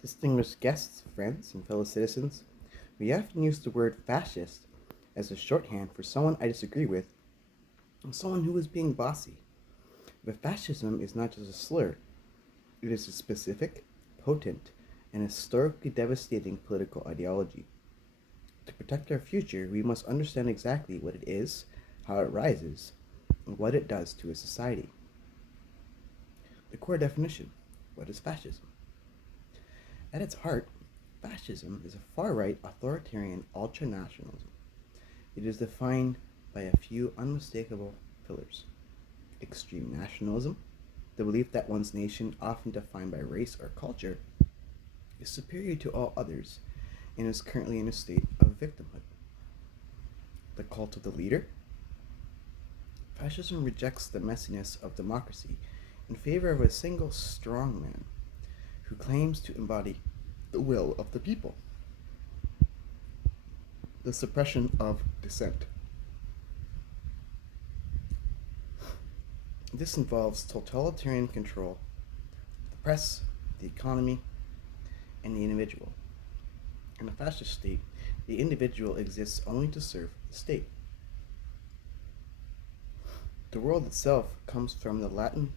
Distinguished guests, friends, and fellow citizens, we often use the word fascist as a shorthand for someone I disagree with and someone who is being bossy. But fascism is not just a slur, it is a specific, potent, and historically devastating political ideology. To protect our future, we must understand exactly what it is, how it rises, and what it does to a society. The core definition: what is fascism? At its heart, fascism is a far-right authoritarian ultranationalism. It is defined by a few unmistakable pillars: extreme nationalism, the belief that one's nation, often defined by race or culture, is superior to all others and is currently in a state of victimhood. The cult of the leader. Fascism rejects the messiness of democracy in favor of a single strong man who claims to embody the will of the people. The suppression of dissent. This involves totalitarian control of the press, the economy, and the individual. In a fascist state, the individual exists only to serve the state. The word itself comes from the Latin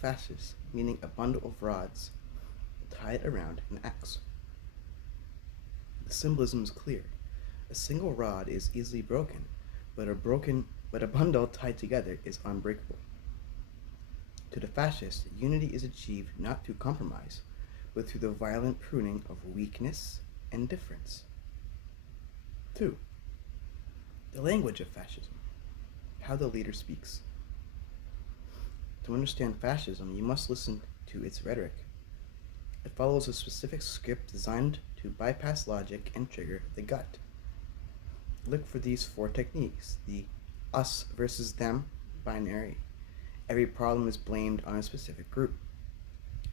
fascis, meaning a bundle of rods tied around an axe. The symbolism is clear. A single rod is easily broken, but a bundle tied together is unbreakable. To the fascist, unity is achieved not through compromise, but through the violent pruning of weakness and difference. 2. The language of fascism. How the leader speaks. To understand fascism, you must listen to its rhetoric. It follows a specific script designed to bypass logic and trigger the gut. Look for these 4 techniques: the us versus them binary. Every problem is blamed on a specific group.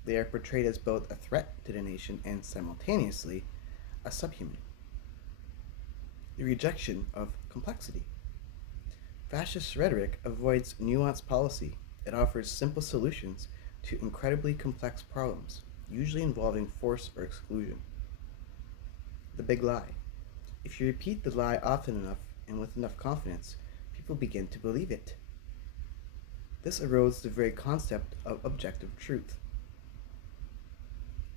They are portrayed as both a threat to the nation and simultaneously a subhuman. The rejection of complexity. Fascist rhetoric avoids nuanced policy. It offers simple solutions to incredibly complex problems, usually involving force or exclusion. The big lie. If you repeat the lie often enough and with enough confidence, people begin to believe it. This erodes the very concept of objective truth.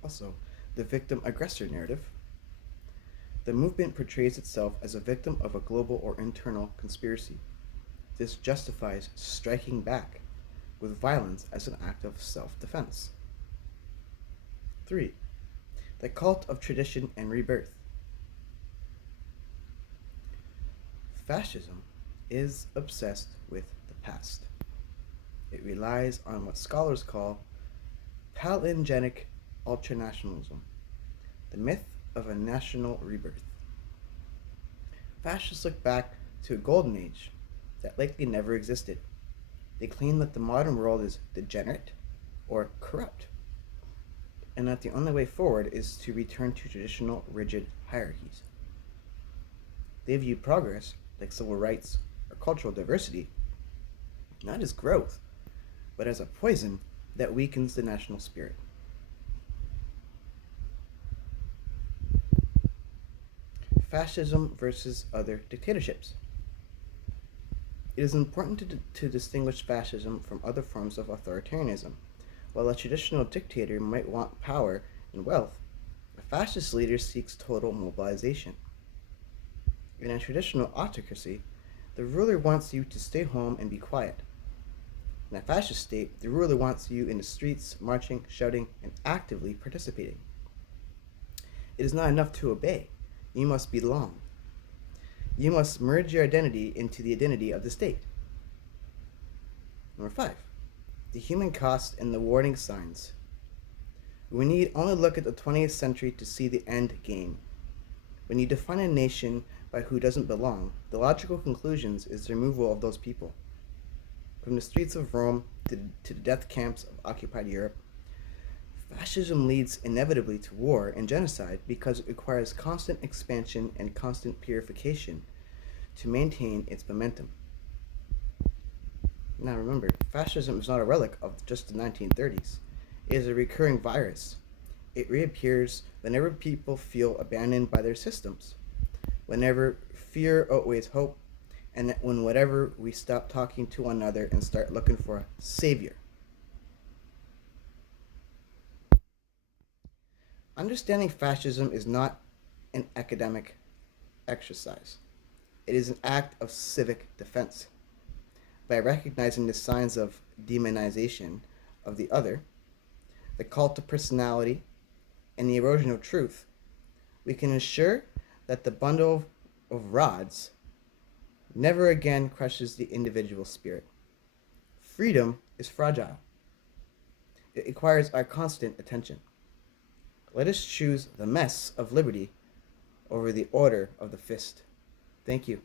Also, the victim-aggressor narrative. The movement portrays itself as a victim of a global or internal conspiracy. This justifies striking back with violence as an act of self-defense. 3. The cult of tradition and rebirth. Fascism is obsessed with the past. It relies on what scholars call palingenic ultranationalism, the myth of a national rebirth. Fascists look back to a golden age that likely never existed. They claim that the modern world is degenerate or corrupt, and that the only way forward is to return to traditional rigid hierarchies. They view progress, like civil rights or cultural diversity, not as growth, but as a poison that weakens the national spirit. Fascism versus other dictatorships. It is important to distinguish fascism from other forms of authoritarianism. While a traditional dictator might want power and wealth, a fascist leader seeks total mobilization. In a traditional autocracy, the ruler wants you to stay home and be quiet. In a fascist state, the ruler wants you in the streets, marching, shouting, and actively participating. It is not enough to obey. You must belong. You must merge your identity into the identity of the state. Number 5. The human cost and the warning signs. We need only look at the 20th century to see the end game. When you define a nation by who doesn't belong, the logical conclusion is the removal of those people. From the streets of Rome to the death camps of occupied Europe, fascism leads inevitably to war and genocide because it requires constant expansion and constant purification to maintain its momentum. Now remember, fascism is not a relic of just the 1930s. It is a recurring virus. It reappears whenever people feel abandoned by their systems, whenever fear outweighs hope, and when whatever we stop talking to one another and start looking for a savior. Understanding fascism is not an academic exercise. It is an act of civic defense. By recognizing the signs of demonization of the other, the cult of personality, and the erosion of truth, we can ensure that the bundle of rods never again crushes the individual spirit. Freedom is fragile. It requires our constant attention. Let us choose the mess of liberty over the order of the fist. Thank you.